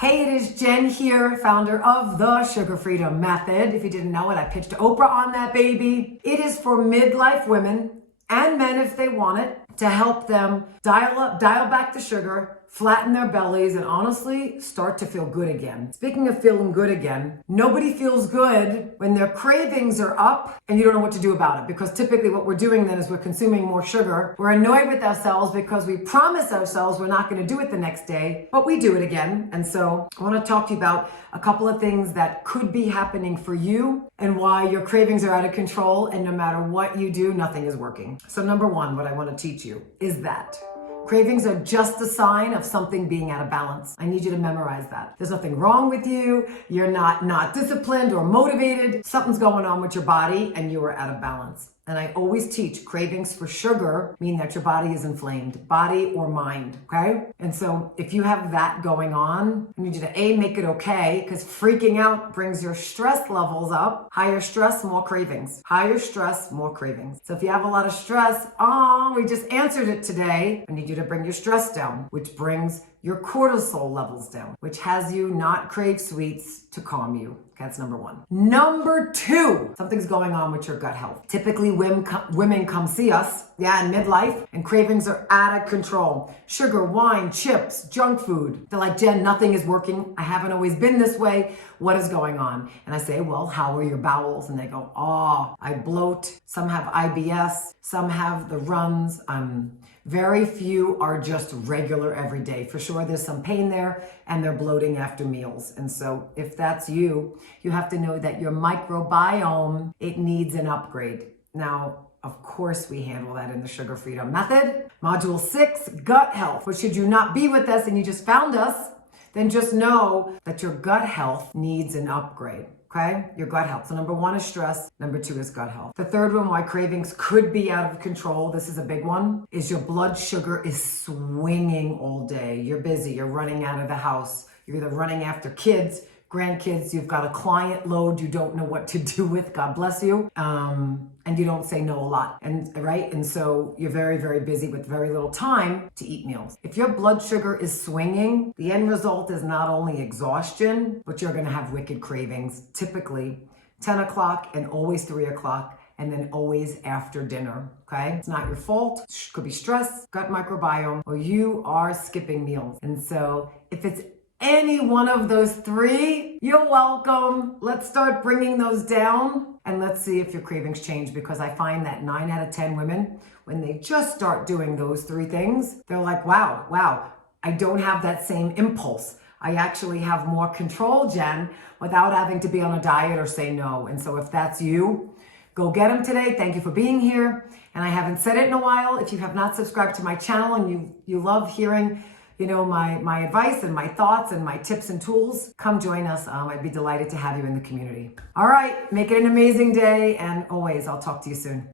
Hey, it is Jen here, founder of the Sugar Freedom Method. If you didn't know it, I pitched Oprah on that baby. It is for midlife women and men if they want it, to help them dial back the sugar, flatten their bellies, and honestly start to feel good again. Speaking of feeling good again, nobody feels good when their cravings are up and you don't know what to do about it, because typically what we're doing then is we're consuming more sugar. We're annoyed with ourselves because we promise ourselves we're not going to do it the next day, but we do it again. And so I want to talk to you about a couple of things that could be happening for you and why your cravings are out of control, and no matter what you do, nothing is working. So number one, what I want to teach you is that cravings are just a sign of something being out of balance. I need you to memorize that. There's nothing wrong with you. You're not disciplined or motivated. Something's going on with your body and you are out of balance. And I always teach cravings for sugar mean that your body is inflamed, body or mind, okay? And so if you have that going on, I need you to make it okay, because freaking out brings your stress levels up. Higher stress, more cravings. Higher stress, more cravings. So if you have a lot of stress, we just answered it today. I need you to bring your stress down, which brings your cortisol levels down, which has you not crave sweets to calm you. That's number one. Number two, something's going on with your gut health. Typically, women come see us, in midlife, and cravings are out of control. Sugar, wine, chips, junk food. They're like, Jen, nothing is working. I haven't always been this way. What is going on? And I say, well, how are your bowels? And they go, I bloat. Some have IBS. Some have the runs. Very few are just regular every day. For sure, there's some pain there and they're bloating after meals. And so if that's you, you have to know that your microbiome, it needs an upgrade. Now, of course, we handle that in the Sugar Freedom Method. Module 6, gut health. But should you not be with us and you just found us, then just know that your gut health needs an upgrade. Okay? Your gut health. So number one is stress. Number two is gut health. The third one, why cravings could be out of control, this is a big one, is your blood sugar is swinging all day. You're busy. You're running out of the house. You're either running after kids, grandkids, you've got a client load you don't know what to do with, God bless you, and you don't say no a lot, and so you're very, very busy with very little time to eat meals. If your blood sugar is swinging, the end result is not only exhaustion, but you're gonna have wicked cravings, typically 10 o'clock and always 3 o'clock, and then always after dinner, okay? It's not your fault. It could be stress, gut microbiome, or you are skipping meals. And so if it's any one of those three, you're welcome. Let's start bringing those down and let's see if your cravings change, because I find that 9 out of 10 women, when they just start doing those three things, they're like, wow, I don't have that same impulse. I actually have more control, Jen, without having to be on a diet or say no. And so if that's you, go get them today. Thank you for being here. And I haven't said it in a while. If you have not subscribed to my channel and you love hearing my advice and my thoughts and my tips and tools, come join us. I'd be delighted to have you in the community. All right, make it an amazing day. And always, I'll talk to you soon.